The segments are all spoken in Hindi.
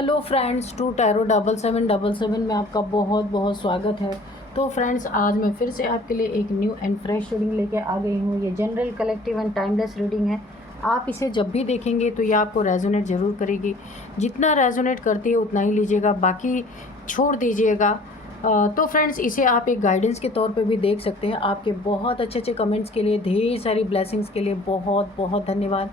हेलो फ्रेंड्स, टू टैरो 7777 में आपका बहुत बहुत स्वागत है। तो फ्रेंड्स, आज मैं फिर से आपके लिए एक न्यू एंड फ्रेश रीडिंग लेके आ गई हूँ। ये general, collective and timeless reading है। आप इसे जब भी देखेंगे तो ये आपको रेजोनेट ज़रूर करेगी। जितना रेजोनेट करती है उतना ही लीजिएगा, बाकी छोड़ दीजिएगा। तो फ्रेंड्स, इसे आप एक गाइडेंस के तौर पे भी देख सकते हैं। आपके बहुत अच्छे अच्छे कमेंट्स के लिए, ढेर सारी ब्लेसिंग्स के लिए बहुत बहुत धन्यवाद।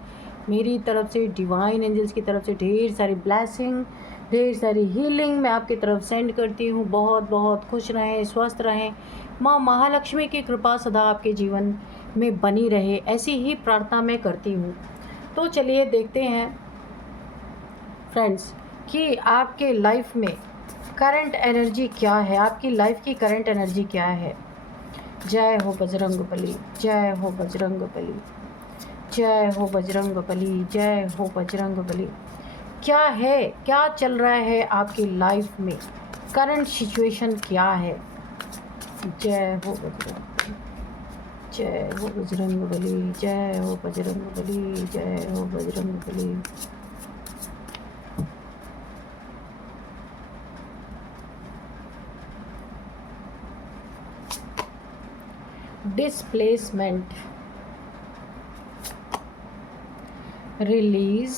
मेरी तरफ से, डिवाइन एंजल्स की तरफ से ढेर सारी ब्लेसिंग, ढेर सारी हीलिंग मैं आपकी तरफ सेंड करती हूँ। बहुत बहुत खुश रहें, स्वस्थ रहें। माँ महालक्ष्मी की कृपा सदा आपके जीवन में बनी रहे, ऐसी ही प्रार्थना मैं करती हूँ। तो चलिए देखते हैं फ्रेंड्स कि आपके लाइफ में करंट एनर्जी क्या है, आपकी लाइफ की करंट एनर्जी क्या है। जय हो बजरंगबली, जय हो बजरंगबली, जय हो बजरंगबली, जय हो बजरंगबली। क्या है, क्या चल रहा है आपकी लाइफ में, करंट सिचुएशन क्या है। जय हो बजरंगबली, जय हो बजरंगबली, जय हो बजरंगबली, जय हो Bajrangbali. Displacement, release,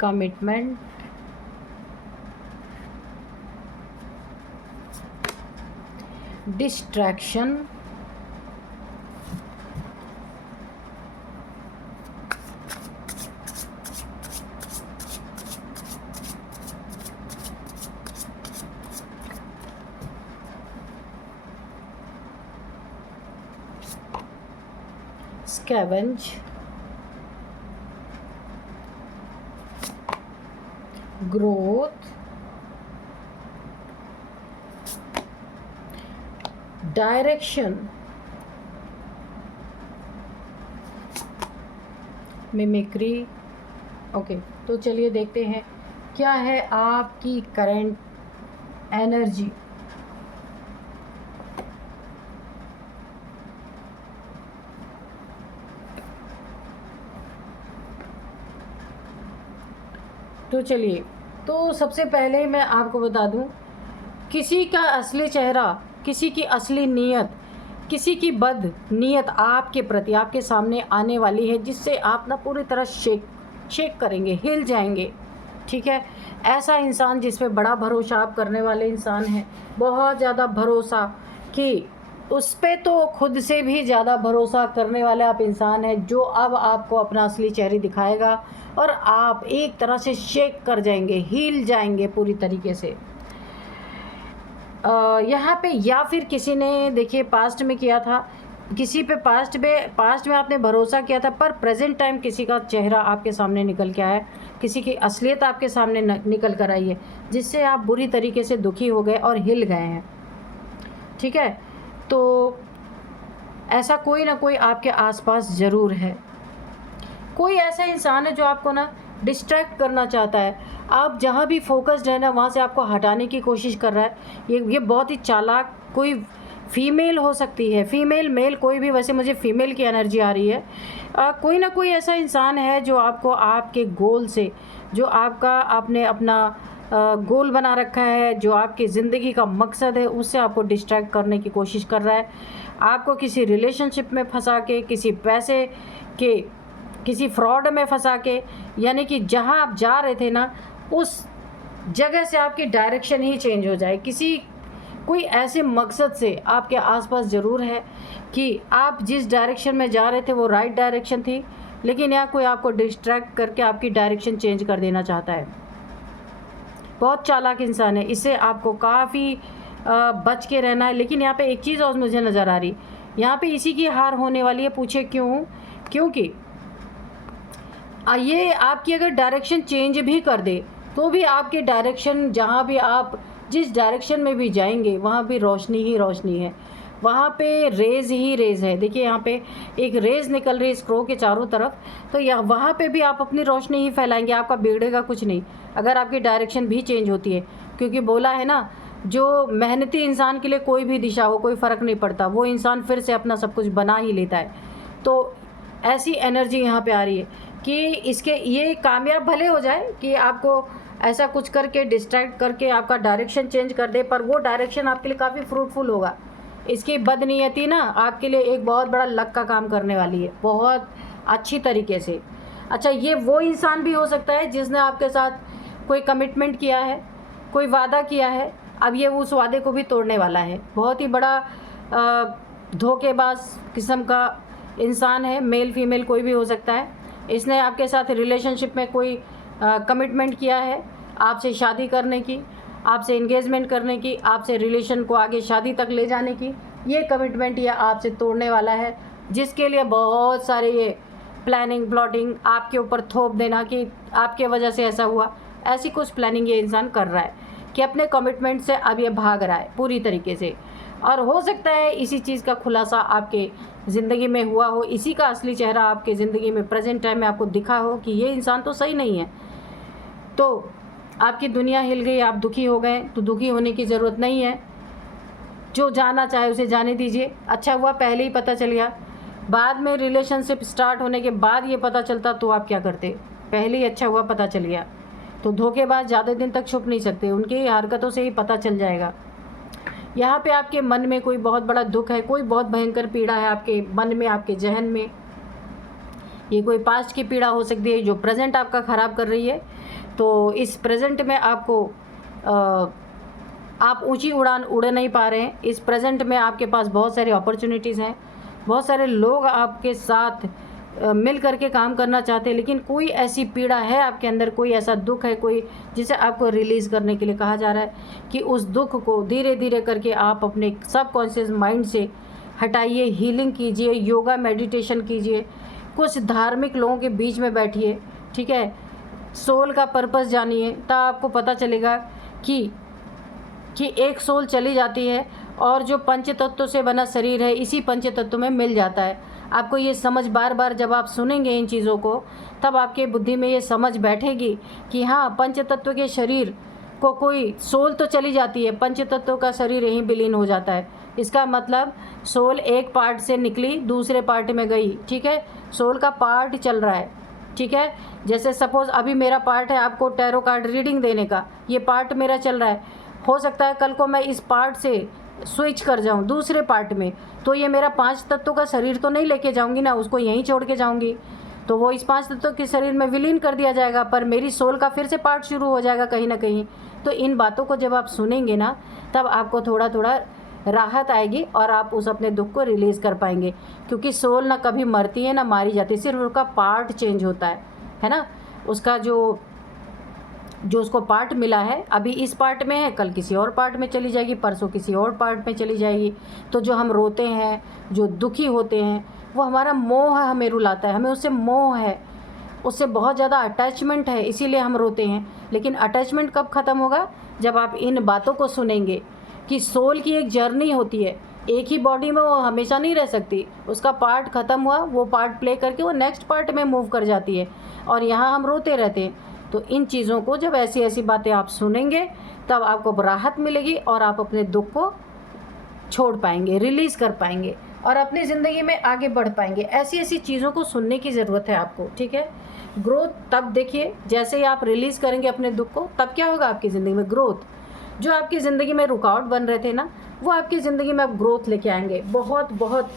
commitment, distraction, scavenge, growth, direction, mimicry. Okay, तो चलिए देखते हैं क्या है आपकी करंट एनर्जी। तो चलिए, तो सबसे पहले मैं आपको बता दूं, किसी का असली चेहरा, किसी की असली नीयत, किसी की बद नीयत आपके प्रति, आपके सामने आने वाली है, जिससे आप ना पूरी तरह शेक करेंगे, हिल जाएंगे। ठीक है, ऐसा इंसान जिस पे बड़ा भरोसा आप करने वाले इंसान हैं, बहुत ज़्यादा भरोसा, कि उस पे तो खुद से भी ज़्यादा भरोसा करने वाले आप इंसान हैं, जो अब आपको अपना असली चेहरा दिखाएगा और आप एक तरह से शेक कर जाएंगे, हिल जाएंगे पूरी तरीके से। यहाँ पे या फिर किसी ने देखिए पास्ट में किया था, किसी पे पास्ट में आपने भरोसा किया था, पर प्रेजेंट टाइम किसी का चेहरा आपके सामने निकल के आया, किसी की असलियत आपके सामने निकल कर आई है, जिससे आप बुरी तरीके से दुखी हो गए और हिल गए हैं। ठीक है, तो ऐसा कोई ना कोई आपके आसपास ज़रूर है। कोई ऐसा इंसान है जो आपको ना डिस्ट्रैक्ट करना चाहता है। आप जहाँ भी फोकस्ड है ना, वहाँ से आपको हटाने की कोशिश कर रहा है। ये बहुत ही चालाक, कोई फीमेल हो सकती है, फीमेल मेल कोई भी, वैसे मुझे फीमेल की एनर्जी आ रही है। कोई ना कोई ऐसा इंसान है जो आपको आपके गोल से, जो आपका आपने अपना गोल बना रखा है, जो आपकी ज़िंदगी का मकसद है, उससे आपको डिस्ट्रैक्ट करने की कोशिश कर रहा है। आपको किसी रिलेशनशिप में फंसा के, किसी पैसे के, किसी फ्रॉड में फंसा के, यानी कि जहां आप जा रहे थे ना, उस जगह से आपकी डायरेक्शन ही चेंज हो जाए। कोई ऐसे मकसद से आपके आसपास ज़रूर है कि आप जिस डायरेक्शन में जा रहे थे वो राइट डायरेक्शन थी, लेकिन यहाँ कोई आपको डिस्ट्रैक्ट करके आपकी डायरेक्शन चेंज कर देना चाहता है। बहुत चालाक इंसान है, इससे आपको काफ़ी बच के रहना है। लेकिन यहाँ पे एक चीज़ और मुझे नज़र आ रही, यहाँ पे इसी की हार होने वाली है। पूछे क्यों? क्योंकि ये आपकी अगर डायरेक्शन चेंज भी कर दे तो भी आपकी डायरेक्शन, जहाँ भी आप जिस डायरेक्शन में भी जाएंगे वहाँ भी रोशनी ही रोशनी है, वहाँ पे रेज़ ही रेज़ है। देखिए यहाँ पे एक रेज़ निकल रही है स्क्रो के चारों तरफ, तो यहाँ वहाँ पे भी आप अपनी रोशनी ही फैलाएंगे, आपका बिगड़ेगा कुछ नहीं अगर आपकी डायरेक्शन भी चेंज होती है। क्योंकि बोला है ना, जो मेहनती इंसान के लिए कोई भी दिशा हो कोई फ़र्क नहीं पड़ता, वो इंसान फिर से अपना सब कुछ बना ही लेता है। तो ऐसी एनर्जी यहाँ पे आ रही है कि इसके ये कामयाब भले हो जाए कि आपको ऐसा कुछ करके डिस्ट्रैक्ट करके आपका डायरेक्शन चेंज कर दे, पर वो डायरेक्शन आपके लिए काफ़ी फ्रूटफुल होगा। इसकी बदनीयती ना आपके लिए एक बहुत बड़ा लक का काम करने वाली है, बहुत अच्छी तरीके से। अच्छा, ये वो इंसान भी हो सकता है जिसने आपके साथ कोई कमिटमेंट किया है, कोई वादा किया है, अब ये उस वादे को भी तोड़ने वाला है। बहुत ही बड़ा धोखेबाज किस्म का इंसान है, मेल फीमेल कोई भी हो सकता है। इसने आपके साथ रिलेशनशिप में कोई कमिटमेंट किया है, आपसे शादी करने की, आपसे एंगेजमेंट करने की, आपसे रिलेशन को आगे शादी तक ले जाने की। ये कमिटमेंट ये आपसे तोड़ने वाला है, जिसके लिए बहुत सारे ये प्लानिंग प्लॉटिंग आपके ऊपर थोप देना कि आपके वजह से ऐसा हुआ, ऐसी कुछ प्लानिंग ये इंसान कर रहा है कि अपने कमिटमेंट से अब ये भाग रहा है पूरी तरीके से। और हो सकता है इसी चीज़ का खुलासा आपके ज़िंदगी में हुआ हो, इसी का असली चेहरा आपके ज़िंदगी में प्रेजेंट टाइम में आपको दिखा हो कि ये इंसान तो सही नहीं है। तो आपकी दुनिया हिल गई, आप दुखी हो गए, तो दुखी होने की ज़रूरत नहीं है। जो जाना चाहे उसे जाने दीजिए। अच्छा हुआ पहले ही पता चल गया, बाद में रिलेशनशिप स्टार्ट होने के बाद ये पता चलता तो आप क्या करते? पहले ही अच्छा हुआ पता चल गया। तो धोखेबाज ज़्यादा दिन तक छुप नहीं सकते, उनकी हरकतों से ही पता चल जाएगा। यहाँ पे आपके मन में कोई बहुत बड़ा दुख है, कोई बहुत भयंकर पीड़ा है आपके मन में, आपके जहन में। ये कोई पास्ट की पीड़ा हो सकती है जो प्रेजेंट आपका ख़राब कर रही है। तो इस प्रेजेंट में आपको आप ऊंची उड़ान उड़ नहीं पा रहे हैं। इस प्रेजेंट में आपके पास बहुत सारी अपॉर्चुनिटीज़ हैं, बहुत सारे लोग आपके साथ मिल करके काम करना चाहते हैं, लेकिन कोई ऐसी पीड़ा है आपके अंदर, कोई ऐसा दुख है, कोई जिसे आपको रिलीज़ करने के लिए कहा जा रहा है कि उस दुख को धीरे धीरे करके आप अपने सबकॉन्शियस माइंड से हटाइए, हीलिंग कीजिए, योगा मेडिटेशन कीजिए, कुछ धार्मिक लोगों के बीच में बैठिए, ठीक है। सोल का पर्पस जानिए, तब आपको पता चलेगा कि एक सोल चली जाती है और जो पंच तत्व से बना शरीर है इसी पंच तत्व में मिल जाता है। आपको ये समझ बार बार जब आप सुनेंगे इन चीज़ों को, तब आपके बुद्धि में ये समझ बैठेगी कि हाँ, पंच तत्व के शरीर को कोई सोल तो चली जाती है, पंच तत्व का शरीर यहीं विलीन हो जाता है। इसका मतलब सोल एक पार्ट से निकली दूसरे पार्ट में गई, ठीक है। सोल का पार्ट चल रहा है, ठीक है। जैसे सपोज़ अभी मेरा पार्ट है आपको टैरो कार्ड रीडिंग देने का, ये पार्ट मेरा चल रहा है। हो सकता है कल को मैं इस पार्ट से स्विच कर जाऊं दूसरे पार्ट में, तो ये मेरा 5 तत्वों का शरीर तो नहीं लेके जाऊंगी ना, उसको यहीं छोड़ के जाऊंगी, तो वो इस 5 तत्वों के शरीर में विलीन कर दिया जाएगा, पर मेरी सोल का फिर से पार्ट शुरू हो जाएगा कहीं ना कहीं। तो इन बातों को जब आप सुनेंगे ना, तब आपको थोड़ा थोड़ा राहत आएगी और आप उस अपने दुख को रिलीज़ कर पाएंगे, क्योंकि सोल ना कभी मरती है ना मारी जाती है, सिर्फ उसका पार्ट चेंज होता है ना। उसका जो उसको पार्ट मिला है, अभी इस पार्ट में है, कल किसी और पार्ट में चली जाएगी, परसों किसी और पार्ट में चली जाएगी। तो जो हम रोते हैं, जो दुखी होते हैं, वो हमारा मोह हमें रुलाता है, हमें उससे मोह है, उससे बहुत ज़्यादा अटैचमेंट है, इसीलिए हम रोते हैं। लेकिन अटैचमेंट कब ख़त्म होगा? जब आप इन बातों को सुनेंगे कि सोल की एक जर्नी होती है, एक ही बॉडी में वो हमेशा नहीं रह सकती, उसका पार्ट ख़त्म हुआ, वो पार्ट प्ले करके वो नेक्स्ट पार्ट में मूव कर जाती है, और यहाँ हम रोते रहते हैं। तो इन चीज़ों को जब ऐसी ऐसी बातें आप सुनेंगे, तब आपको राहत मिलेगी और आप अपने दुख को छोड़ पाएंगे, रिलीज़ कर पाएंगे और अपनी ज़िंदगी में आगे बढ़ पाएंगे। ऐसी ऐसी चीज़ों को सुनने की ज़रूरत है आपको, ठीक है। ग्रोथ तब देखिए, जैसे ही आप रिलीज़ करेंगे अपने दुख को, तब क्या होगा आपकी ज़िंदगी में ग्रोथ। जो आपकी ज़िंदगी में रुकावट बन रहे थे ना, वो आपकी ज़िंदगी में आप ग्रोथ लेके आएंगे। बहुत बहुत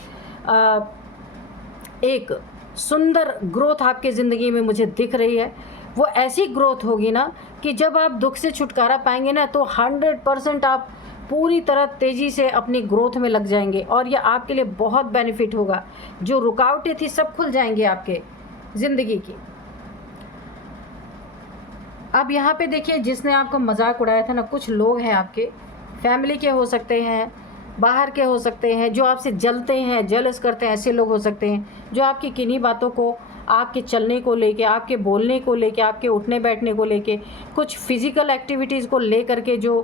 एक सुंदर ग्रोथ आपकी ज़िंदगी में मुझे दिख रही है। वो ऐसी ग्रोथ होगी ना कि जब आप दुख से छुटकारा पाएंगे ना, तो 100% आप पूरी तरह तेज़ी से अपनी ग्रोथ में लग जाएंगे और ये आपके लिए बहुत बेनिफिट होगा। जो रुकावटें थी सब खुल जाएंगे आपके ज़िंदगी की। अब यहाँ पे देखिए, जिसने आपका मजाक उड़ाया था ना, कुछ लोग हैं आपके फैमिली के हो सकते हैं, बाहर के हो सकते हैं, जो आपसे जलते हैं, जेलस करते हैं, ऐसे लोग हो सकते हैं जो आपकी किन्हीं बातों को, आपके चलने को लेके, आपके बोलने को लेके, आपके उठने बैठने को लेके, कुछ फिज़िकल एक्टिविटीज़ को ले करके जो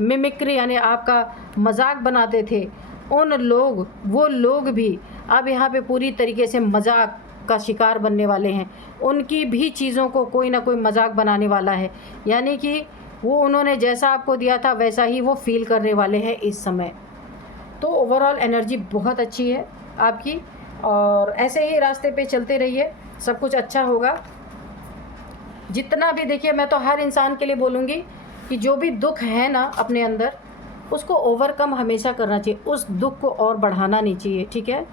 मिमिक्री यानी आपका मजाक बनाते थे, उन लोग, वो लोग भी अब यहाँ पे पूरी तरीके से मजाक का शिकार बनने वाले हैं। उनकी भी चीज़ों को कोई ना कोई मजाक बनाने वाला है, यानी कि वो उन्होंने जैसा आपको दिया था वैसा ही वो फील करने वाले हैं इस समय। तो ओवरऑल एनर्जी बहुत अच्छी है आपकी, और ऐसे ही रास्ते पे चलते रहिए सब कुछ अच्छा होगा। जितना भी देखिए, मैं तो हर इंसान के लिए बोलूँगी कि जो भी दुख है ना अपने अंदर, उसको ओवरकम हमेशा करना चाहिए, उस दुख को और बढ़ाना नहीं चाहिए, ठीक है?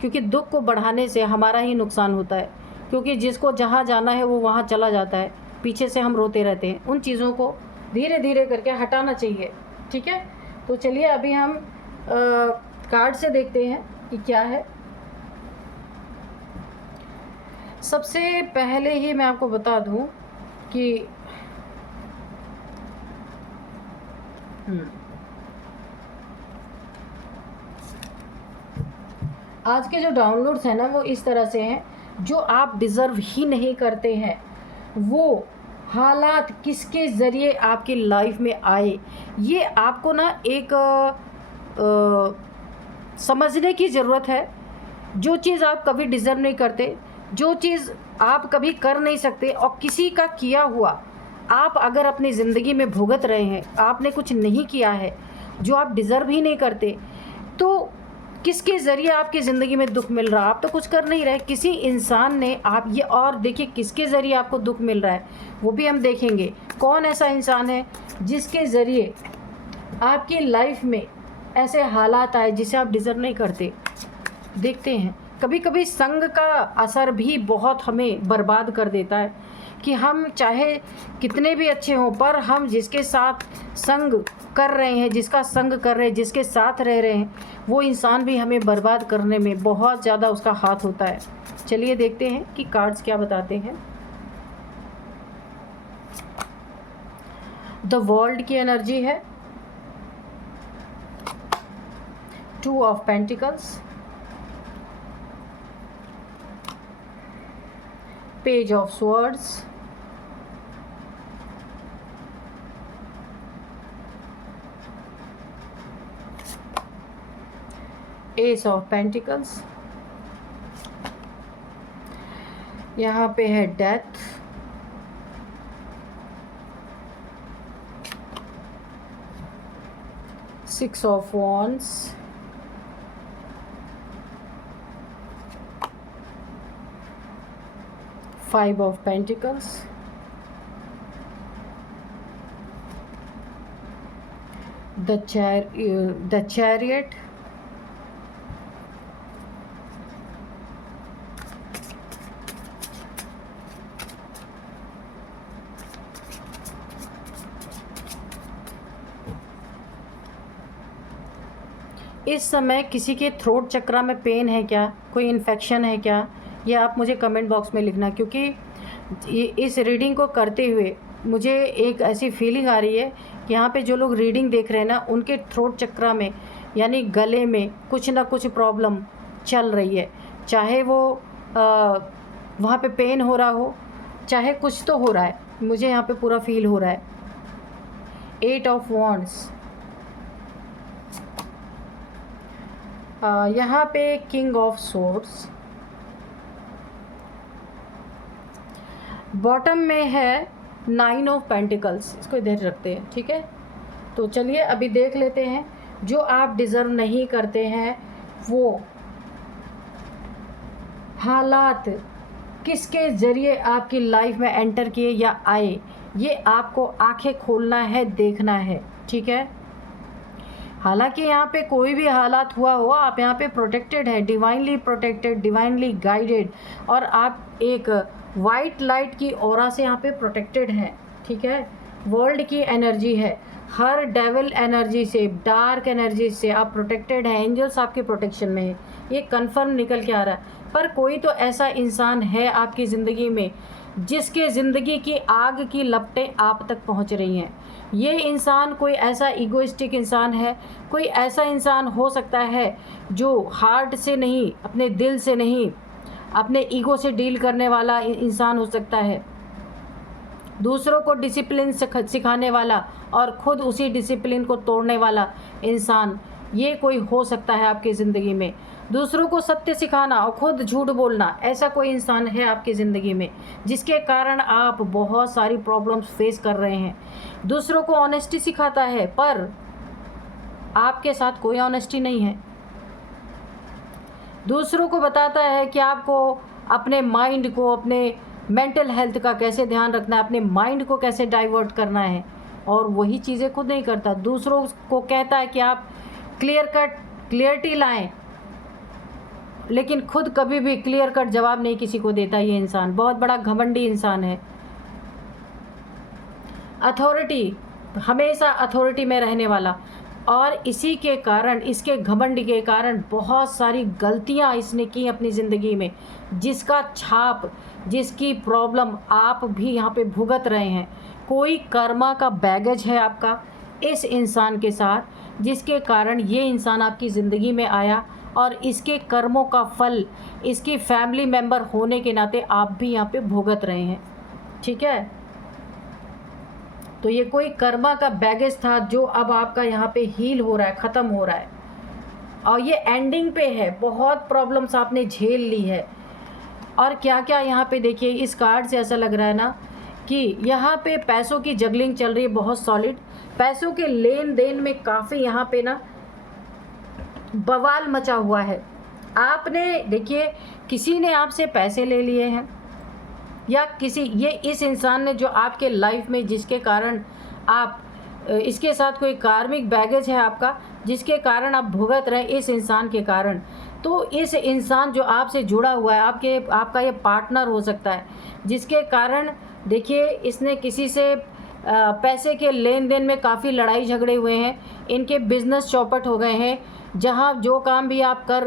क्योंकि दुख को बढ़ाने से हमारा ही नुकसान होता है, क्योंकि जिसको जहाँ जाना है वो वहाँ चला जाता है, पीछे से हम रोते रहते हैं। उन चीज़ों को धीरे धीरे करके हटाना चाहिए, ठीक है? तो चलिए अभी हम कार्ड से देखते हैं कि क्या है। सबसे पहले ही मैं आपको बता दूं कि आज के जो डाउनलोड्स हैं ना वो इस तरह से हैं, जो आप डिज़र्व ही नहीं करते हैं वो हालात किसके ज़रिए आपकी लाइफ में आए, ये आपको ना एक समझने की ज़रूरत है। जो चीज़ आप कभी डिज़र्व नहीं करते, जो चीज़ आप कभी कर नहीं सकते, और किसी का किया हुआ आप अगर अपनी ज़िंदगी में भुगत रहे हैं, आपने कुछ नहीं किया है जो आप डिज़र्व ही नहीं करते, तो किसके ज़रिए आपकी ज़िंदगी में दुख मिल रहा है? आप तो कुछ कर नहीं रहे, किसी इंसान ने आप ये, और देखिए किसके ज़रिए आपको दुख मिल रहा है वो भी हम देखेंगे। कौन ऐसा इंसान है जिसके ज़रिए आपकी लाइफ में ऐसे हालात आए जिसे आप डिज़र्व नहीं करते? देखते हैं। कभी कभी संग का असर भी बहुत हमें बर्बाद कर देता है, कि हम चाहे कितने भी अच्छे हों, पर हम जिसके साथ संग कर रहे हैं, जिसका संग कर रहे हैं, जिसके साथ रह रहे हैं, वो इंसान भी हमें बर्बाद करने में बहुत ज़्यादा उसका हाथ होता है। चलिए देखते हैं कि कार्ड्स क्या बताते हैं। द वर्ल्ड की एनर्जी है, 2 of pentacles, page of swords, S of pentacles, यहाँ पे है death, six of wands, five of pentacles, the chariot, इस समय किसी के थ्रोट चक्रा में पेन है क्या, कोई इन्फेक्शन है क्या, ये आप मुझे कमेंट बॉक्स में लिखना, क्योंकि इस रीडिंग को करते हुए मुझे एक ऐसी फीलिंग आ रही है कि यहाँ पे जो लोग रीडिंग देख रहे हैं ना, उनके थ्रोट चक्रा में यानी गले में कुछ ना कुछ प्रॉब्लम चल रही है। चाहे वो वहाँ पे पेन हो रहा हो, चाहे कुछ तो हो रहा है, मुझे यहाँ पे पूरा फील हो रहा है। 8 ऑफ वॉन्ड्स, यहाँ पे किंग ऑफ सोर्ड्स, बॉटम में है 9 ऑफ पेंटिकल्स। इसको इधर रखते हैं, ठीक है? तो चलिए अभी देख लेते हैं जो आप डिज़र्व नहीं करते हैं वो हालात किसके ज़रिए आपकी लाइफ में एंटर किए या आए, ये आपको आंखें खोलना है, देखना है, ठीक है? हालांकि यहाँ पे कोई भी हालात हुआ हो, आप यहाँ पे प्रोटेक्टेड है, डिवाइनली प्रोटेक्टेड, डिवाइनली गाइडेड, और आप एक वाइट लाइट की ऑरा से यहाँ पे प्रोटेक्टेड हैं, ठीक है? वर्ल्ड की एनर्जी है, हर डेविल एनर्जी से, डार्क एनर्जी से आप प्रोटेक्टेड हैं, एंजल्स आपके प्रोटेक्शन में है, ये कंफर्म निकल के आ रहा है। पर कोई तो ऐसा इंसान है आपकी ज़िंदगी में जिसके ज़िंदगी की आग की लपटें आप तक पहुंच रही हैं। ये इंसान कोई ऐसा ईगोइस्टिक इंसान है, कोई ऐसा इंसान हो सकता है जो हार्ट से नहीं, अपने दिल से नहीं, अपने ईगो से डील करने वाला इंसान हो सकता है, दूसरों को डिसिप्लिन सिखाने वाला और ख़ुद उसी डिसिप्लिन को तोड़ने वाला इंसान, ये कोई हो सकता है आपकी ज़िंदगी में। दूसरों को सत्य सिखाना और ख़ुद झूठ बोलना, ऐसा कोई इंसान है आपकी ज़िंदगी में जिसके कारण आप बहुत सारी प्रॉब्लम्स फेस कर रहे हैं। दूसरों को ऑनेस्टी सिखाता है पर आपके साथ कोई ऑनेस्टी नहीं है। दूसरों को बताता है कि आपको अपने माइंड को, अपने मेंटल हेल्थ का कैसे ध्यान रखना है, अपने माइंड को कैसे डाइवर्ट करना है, और वही चीज़ें खुद नहीं करता, दूसरों को कहता है कि आप क्लियरिटी लाएं, लेकिन खुद कभी भी क्लियर कट जवाब नहीं किसी को देता। ये इंसान बहुत बड़ा घमंडी इंसान है। अथॉरिटी, हमेशा अथॉरिटी में रहने वाला, और इसी के कारण, इसके घमंड के कारण बहुत सारी गलतियां इसने की अपनी ज़िंदगी में, जिसका छाप, जिसकी प्रॉब्लम आप भी यहाँ पे भुगत रहे हैं। कोई कर्मा का बैगेज है आपका इस इंसान के साथ, जिसके कारण ये इंसान आपकी ज़िंदगी में आया, और इसके कर्मों का फल इसकी फैमिली मेम्बर होने के नाते आप भी यहाँ पे भुगत रहे हैं। ठीक है, तो ये कोई कर्मा का बैगेज था जो अब आपका यहाँ पे हील हो रहा है, ख़त्म हो रहा है, और ये एंडिंग पे है। बहुत प्रॉब्लम्स आपने झेल ली है। और क्या क्या यहाँ पे देखिए, इस कार्ड से ऐसा लग रहा है ना कि यहाँ पे पैसों की जगलिंग चल रही है बहुत सॉलिड, पैसों के लेन देन में काफ़ी यहाँ पे ना बवाल मचा हुआ है। आपने देखिए, किसी ने आपसे पैसे ले लिए हैं, या ये इस इंसान ने जो आपके लाइफ में, जिसके कारण आप, इसके साथ कोई कार्मिक बैगेज है आपका, जिसके कारण आप भुगत रहे इस इंसान के कारण। तो इस इंसान जो आपसे जुड़ा हुआ है, आपका ये पार्टनर हो सकता है, जिसके कारण देखिए इसने किसी से पैसे के लेन देन में काफ़ी लड़ाई झगड़े हुए हैं, इनके बिजनेस चौपट हो गए हैं, जहाँ जो काम भी आप कर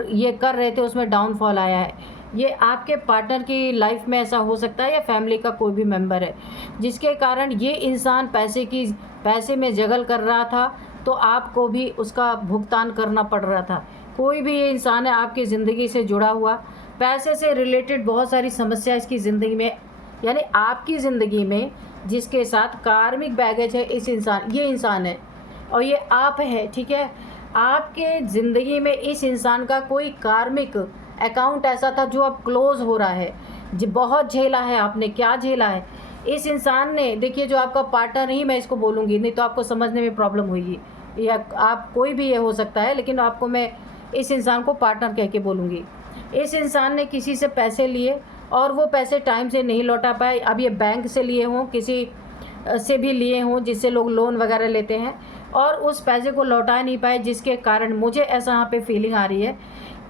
रहे थे उसमें डाउनफॉल आया है। ये आपके पार्टनर की लाइफ में ऐसा हो सकता है, या फैमिली का कोई भी मेंबर है, जिसके कारण ये इंसान पैसे में जगल कर रहा था, तो आपको भी उसका भुगतान करना पड़ रहा था। कोई भी ये इंसान है आपकी ज़िंदगी से जुड़ा हुआ, पैसे से रिलेटेड बहुत सारी समस्या इसकी ज़िंदगी में, यानी आपकी ज़िंदगी में जिसके साथ कार्मिक बैगेज है ये इंसान है, और ये आप है। ठीक है, आपके ज़िंदगी में इस इंसान का कोई कार्मिक अकाउंट ऐसा था जो अब क्लोज़ हो रहा है। जी, बहुत झेला है आपने, क्या झेला है इस इंसान ने। देखिए, जो आपका पार्टनर ही मैं इसको बोलूँगी, नहीं तो आपको समझने में प्रॉब्लम होगी, या आप कोई भी ये हो सकता है, लेकिन आपको मैं इस इंसान को पार्टनर कह के बोलूँगी। इस इंसान ने किसी से पैसे लिए और वो पैसे टाइम से नहीं लौटा पाए। अब ये बैंक से लिए हों, किसी से भी लिए हों, जिससे लोग लोन वगैरह लेते हैं, और उस पैसे को लौटा नहीं पाए, जिसके कारण मुझे ऐसा यहाँ पे फीलिंग आ रही है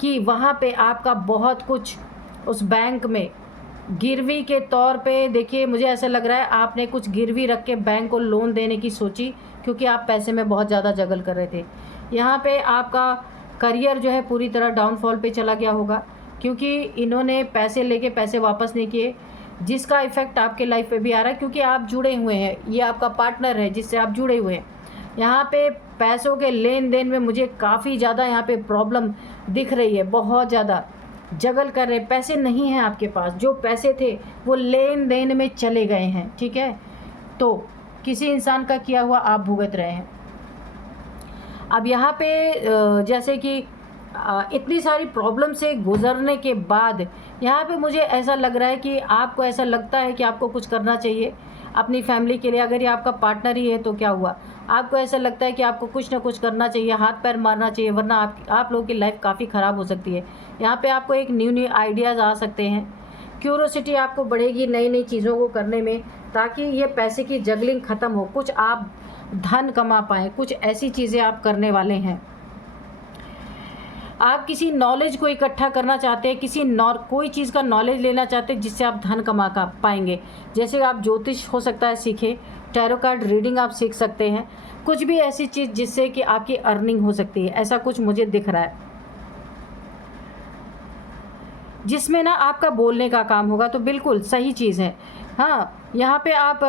कि वहाँ पे आपका बहुत कुछ उस बैंक में गिरवी के तौर पे, देखिए मुझे ऐसा लग रहा है आपने कुछ गिरवी रख के बैंक को लोन देने की सोची, क्योंकि आप पैसे में बहुत ज़्यादा जगल कर रहे थे। यहाँ पे आपका करियर जो है पूरी तरह डाउनफॉल पे चला गया होगा, क्योंकि इन्होंने पैसे लेके पैसे वापस नहीं किए, जिसका इफ़ेक्ट आपके लाइफ पे भी आ रहा है, क्योंकि आप जुड़े हुए हैं, ये आपका पार्टनर है जिससे आप जुड़े हुए हैं। यहाँ पे पैसों के लेन देन में मुझे काफ़ी ज़्यादा यहाँ पे प्रॉब्लम दिख रही है, बहुत ज़्यादा जगल कर रहे, पैसे नहीं हैं आपके पास, जो पैसे थे वो लेन देन में चले गए हैं। ठीक है, तो किसी इंसान का किया हुआ आप भुगत रहे हैं। अब यहाँ पे जैसे कि इतनी सारी प्रॉब्लम से गुज़रने के बाद यहाँ पे मुझे ऐसा लग रहा है कि आपको ऐसा लगता है कि आपको कुछ करना चाहिए अपनी फैमिली के लिए। अगर ये आपका पार्टनर ही है तो क्या हुआ, आपको ऐसा लगता है कि आपको कुछ ना कुछ करना चाहिए, हाथ पैर मारना चाहिए, वरना आप लोगों की लाइफ काफ़ी ख़राब हो सकती है। यहाँ पे आपको एक न्यू आइडियाज़ आ सकते हैं, क्यूरोसिटी आपको बढ़ेगी नई नई चीज़ों को करने में, ताकि ये पैसे की जगलिंग ख़त्म हो, कुछ आप धन कमा पाएँ, कुछ ऐसी चीज़ें आप करने वाले हैं। आप किसी नॉलेज को इकट्ठा करना चाहते हैं, कोई चीज़ का नॉलेज लेना चाहते हैं जिससे आप धन कमा पाएंगे। जैसे आप ज्योतिष हो सकता है सीखें, टैरो कार्ड रीडिंग आप सीख सकते हैं, कुछ भी ऐसी चीज़ जिससे कि आपकी अर्निंग हो सकती है, ऐसा कुछ मुझे दिख रहा है, जिसमें ना आपका बोलने का काम होगा, तो बिल्कुल सही चीज़ है। हाँ, यहाँ पे आप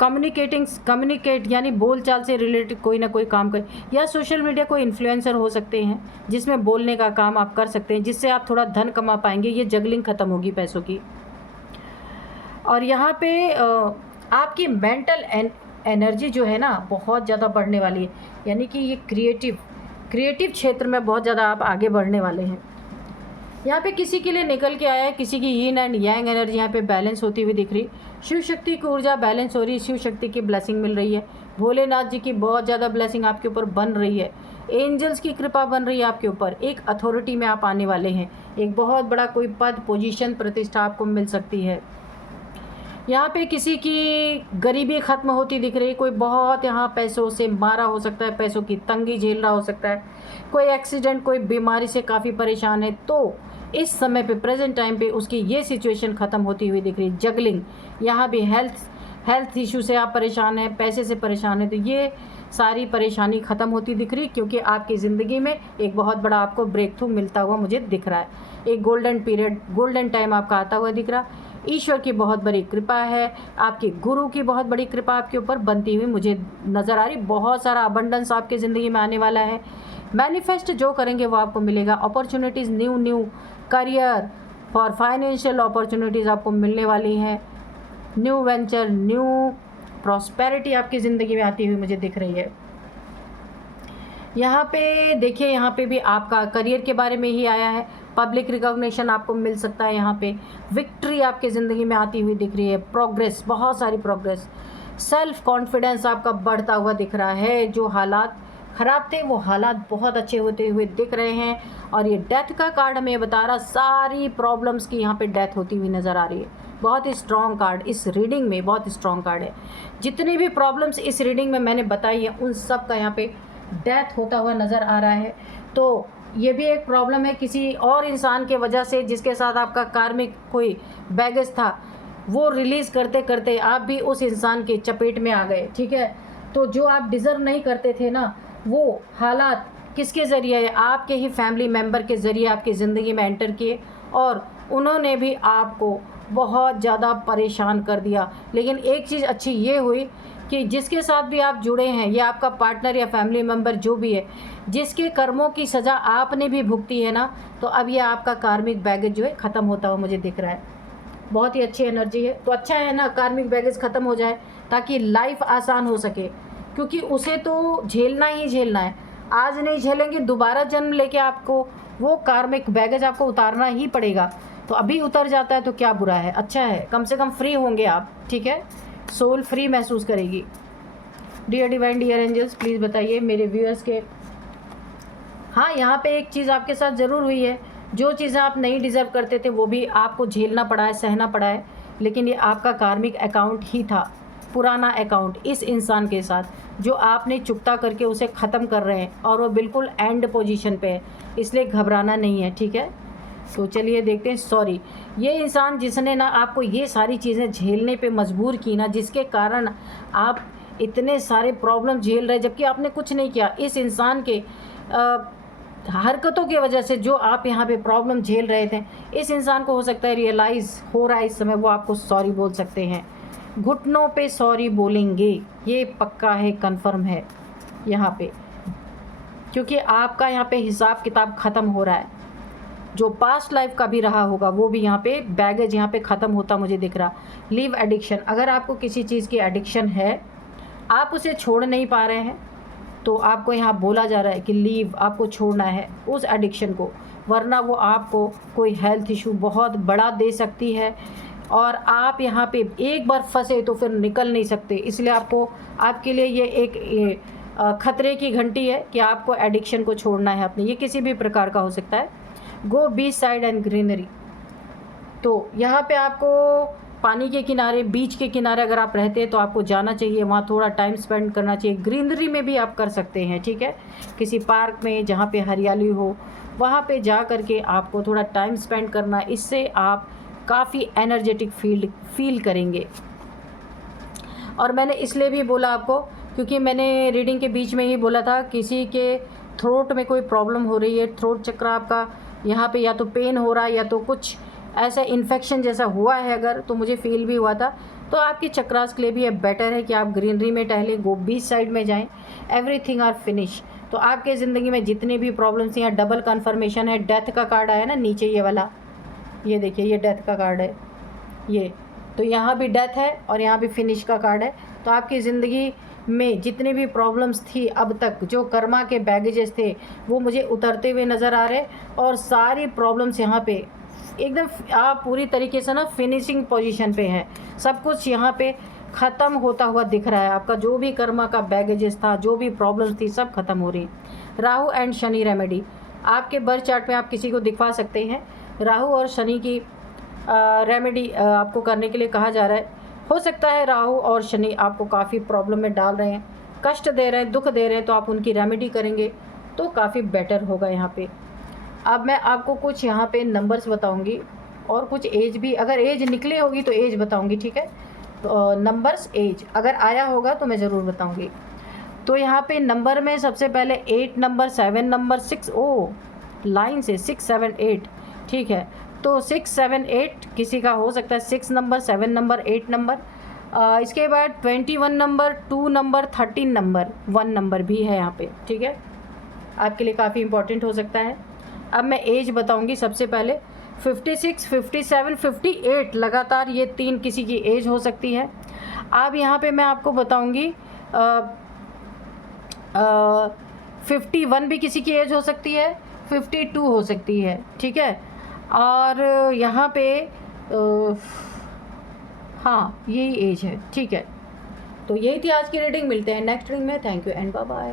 कम्युनिकेट यानी बोलचाल से रिलेटेड कोई ना कोई काम करें, या सोशल मीडिया कोई इन्फ्लुएंसर हो सकते हैं जिसमें बोलने का काम आप कर सकते हैं, जिससे आप थोड़ा धन कमा पाएंगे, ये जगलिंग ख़त्म होगी पैसों की। और यहाँ पे आपकी मेंटल एनर्जी जो है ना बहुत ज़्यादा बढ़ने वाली है, यानी कि ये क्रिएटिव क्षेत्र में बहुत ज़्यादा आप आगे बढ़ने वाले हैं। यहाँ पे किसी के लिए निकल के आया है, किसी की यीन एंड यांग एनर्जी यहाँ पे बैलेंस होती हुई दिख रही, शिव शक्ति की ऊर्जा बैलेंस हो रही है, शिव शक्ति की ब्लेसिंग मिल रही है, भोलेनाथ जी की बहुत ज़्यादा ब्लेसिंग आपके ऊपर बन रही है, एंजल्स की कृपा बन रही है आपके ऊपर। एक अथॉरिटी में आप आने वाले हैं, एक बहुत बड़ा कोई पद, पोजीशन, प्रतिष्ठा आपको मिल सकती है। यहाँ पे किसी की गरीबी ख़त्म होती दिख रही है, कोई बहुत यहाँ पैसों से मारा हो सकता है, पैसों की तंगी झेल रहा हो सकता है, कोई एक्सीडेंट, कोई बीमारी से काफ़ी परेशान है, तो इस समय पे प्रेजेंट टाइम पे उसकी ये सिचुएशन ख़त्म होती हुई दिख रही है। जगलिंग, यहाँ भी हेल्थ इशू से आप परेशान हैं, पैसे से परेशान हैं, तो ये सारी परेशानी ख़त्म होती दिख रही, क्योंकि आपकी ज़िंदगी में एक बहुत बड़ा आपको ब्रेक थ्रू मिलता हुआ मुझे दिख रहा है। एक गोल्डन पीरियड, गोल्डन टाइम आपका आता हुआ दिख रहा। ईश्वर की बहुत बड़ी कृपा है, आपके गुरु की बहुत बड़ी कृपा आपके ऊपर बनती हुई मुझे नज़र आ रही। बहुत सारा अबंडेंस आपके ज़िंदगी में आने वाला है। मैनिफेस्ट जो करेंगे वो आपको मिलेगा। Opportunities, new career, for financial opportunities आपको मिलने वाली हैं। न्यू वेंचर, न्यू प्रॉस्पेरिटी आपकी ज़िंदगी में आती हुई मुझे दिख रही है। यहाँ पे देखिए, यहाँ पे भी आपका करियर के बारे में ही आया है। पब्लिक रिकॉग्निशन आपको मिल सकता है, यहाँ पे विक्ट्री आपके ज़िंदगी में आती हुई दिख रही है, प्रोग्रेस, बहुत सारी प्रोग्रेस, सेल्फ कॉन्फिडेंस आपका बढ़ता हुआ दिख रहा है। जो हालात ख़राब थे वो हालात बहुत अच्छे होते हुए दिख रहे हैं। और ये डेथ का कार्ड हमें बता रहा, सारी प्रॉब्लम्स की यहाँ पे डेथ होती हुई नज़र आ रही है। बहुत ही स्ट्रॉन्ग कार्ड इस रीडिंग में, बहुत स्ट्रॉन्ग कार्ड है। जितनी भी प्रॉब्लम्स इस रीडिंग में मैंने बताई है उन सब का यहाँ पे डेथ होता हुआ नज़र आ रहा है। तो ये भी एक प्रॉब्लम है किसी और इंसान के वजह से, जिसके साथ आपका कार्मिक कोई बैगेज था, वो रिलीज़ करते करते आप भी उस इंसान के चपेट में आ गए, ठीक है। तो जो आप डिज़र्व नहीं करते थे ना, वो हालात किसके ज़रिए, आपके ही फैमिली मेम्बर के ज़रिए आपकी ज़िंदगी में एंटर किए और उन्होंने भी आपको बहुत ज़्यादा परेशान कर दिया। लेकिन एक चीज़ अच्छी ये हुई कि जिसके साथ भी आप जुड़े हैं, या आपका पार्टनर या फैमिली मेम्बर जो भी है, जिसके कर्मों की सज़ा आपने भी भुगती है ना, तो अब ये आपका कार्मिक बैगेज जो है ख़त्म होता हुआ मुझे दिख रहा है। बहुत ही अच्छी एनर्जी है। तो अच्छा है ना, कार्मिक बैगेज ख़त्म हो जाए ताकि लाइफ आसान हो सके, क्योंकि उसे तो झेलना ही झेलना है। आज नहीं झेलेंगे, दोबारा जन्म लेके आपको वो कार्मिक बैगेज आपको उतारना ही पड़ेगा। तो अभी उतर जाता है तो क्या बुरा है, अच्छा है, कम से कम फ्री होंगे आप, ठीक है, सोल फ्री महसूस करेगी। Dear divine, dear angels, please बताइए मेरे व्यूअर्स के। हाँ, यहाँ पे एक चीज़ आपके साथ ज़रूर हुई है, जो चीज़ें आप नहीं डिज़र्व करते थे वो भी आपको झेलना पड़ा है, सहना पड़ा है। लेकिन ये आपका कार्मिक अकाउंट ही था, पुराना अकाउंट इस इंसान के साथ, जो आपने चुकता करके उसे ख़त्म कर रहे हैं, और वो बिल्कुल एंड पोजीशन पे है, इसलिए घबराना नहीं है, ठीक है। तो चलिए देखते हैं। सॉरी, ये इंसान जिसने ना आपको ये सारी चीज़ें झेलने पे मजबूर की ना, जिसके कारण आप इतने सारे प्रॉब्लम झेल रहे जबकि आपने कुछ नहीं किया, इस इंसान के हरकतों की वजह से जो आप यहाँ पे प्रॉब्लम झेल रहे थे, इस इंसान को हो सकता है रियलाइज़ हो रहा है इस समय, वो आपको सॉरी बोल सकते हैं। घुटनों पे सॉरी बोलेंगे, ये पक्का है, कंफर्म है यहाँ पे, क्योंकि आपका यहाँ पे हिसाब किताब ख़त्म हो रहा है। जो पास्ट लाइफ का भी रहा होगा वो भी यहाँ पे बैगेज यहाँ पे ख़त्म होता मुझे दिख रहा। लीव एडिक्शन, अगर आपको किसी चीज़ की एडिक्शन है, आप उसे छोड़ नहीं पा रहे हैं, तो आपको यहाँ बोला जा रहा है कि लीव, आपको छोड़ना है उस एडिक्शन को, वरना वो आपको कोई हेल्थ इशू बहुत बड़ा दे सकती है, और आप यहाँ पे एक बार फंसे तो फिर निकल नहीं सकते। इसलिए आपको, आपके लिए ये एक खतरे की घंटी है कि आपको एडिक्शन को छोड़ना है अपने, ये किसी भी प्रकार का हो सकता है। गो बीच साइड एंड ग्रीनरी, तो यहाँ पे आपको पानी के किनारे, बीच के किनारे अगर आप रहते हैं तो आपको जाना चाहिए, वहाँ थोड़ा टाइम स्पेंड करना चाहिए। ग्रीनरी में भी आप कर सकते हैं, ठीक है, किसी पार्क में जहाँ पे हरियाली हो, वहाँ पे जा कर के आपको थोड़ा टाइम स्पेंड करना, इससे आप काफ़ी एनर्जेटिक फील करेंगे। और मैंने इसलिए भी बोला आपको, क्योंकि मैंने रीडिंग के बीच में ही बोला था, किसी के थ्रोट में कोई प्रॉब्लम हो रही है, थ्रोट चक्र आपका यहाँ पे या तो पेन हो रहा है या तो कुछ ऐसा इन्फेक्शन जैसा हुआ है, अगर तो मुझे फील भी हुआ था, तो आपकी चक्रास के लिए भी बेटर है कि आप ग्रीनरी में टहलें, गो बीच साइड में जाएं। Everything are finish. तो आपके ज़िंदगी में जितनी भी प्रॉब्लम्स, यहाँ डबल कन्फर्मेशन है, डेथ का कार्ड आया ना नीचे ये वाला, ये देखिए, ये डेथ का कार्ड है ये, तो यहाँ भी डेथ है और यहाँ भी फिनिश का कार्ड है। तो आपकी ज़िंदगी में जितनी भी प्रॉब्लम्स थी अब तक, जो कर्मा के बैगेजेस थे, वो मुझे उतरते हुए नज़र आ रहे, और सारी प्रॉब्लम्स यहाँ पे एकदम आप पूरी तरीके से ना फिनिशिंग पोजीशन पे हैं। सब कुछ यहाँ पे ख़त्म होता हुआ दिख रहा है। आपका जो भी कर्मा का बैगेजेस था, जो भी प्रॉब्लम्स थी, सब ख़त्म हो रही हैं। राहु एंड शनि रेमेडी आपके बर्थ चार्ट में आप किसी को दिखवा सकते हैं। राहु और शनि की रेमेडी आपको करने के लिए कहा जा रहा है। हो सकता है राहु और शनि आपको काफ़ी प्रॉब्लम में डाल रहे हैं, कष्ट दे रहे हैं, दुख दे रहे हैं, तो आप उनकी रेमेडी करेंगे तो काफ़ी बेटर होगा यहाँ पे। अब मैं आपको कुछ यहाँ पे नंबर्स बताऊँगी और कुछ एज भी, अगर एज निकली होगी तो एज बताऊँगी, ठीक है। तो नंबर्स एज अगर आया होगा तो मैं ज़रूर बताऊँगी। तो यहाँ पे नंबर में सबसे पहले 8 नंबर, 7 नंबर, 6, ओ लाइन से 6 7 8, ठीक है। तो 6 7 8 किसी का हो सकता है, 6 नंबर, 7 नंबर, 8 नंबर। इसके बाद 21 नंबर, 2 नंबर, 13 नंबर, 1 नंबर भी है यहाँ पे, ठीक है। आपके लिए काफ़ी इंपॉर्टेंट हो सकता है। अब मैं एज बताऊँगी सबसे पहले। 56, 57, 58 लगातार ये 3 किसी की एज हो सकती है। अब यहाँ पे मैं आपको बताऊँगी 51 भी किसी की एज हो सकती है, 52 हो सकती है, ठीक है। और यहाँ पे हाँ यही एज है, ठीक है। तो यही थी आज की रीडिंग। मिलते हैं नेक्स्ट रीडिंग में। Thank you and bye bye.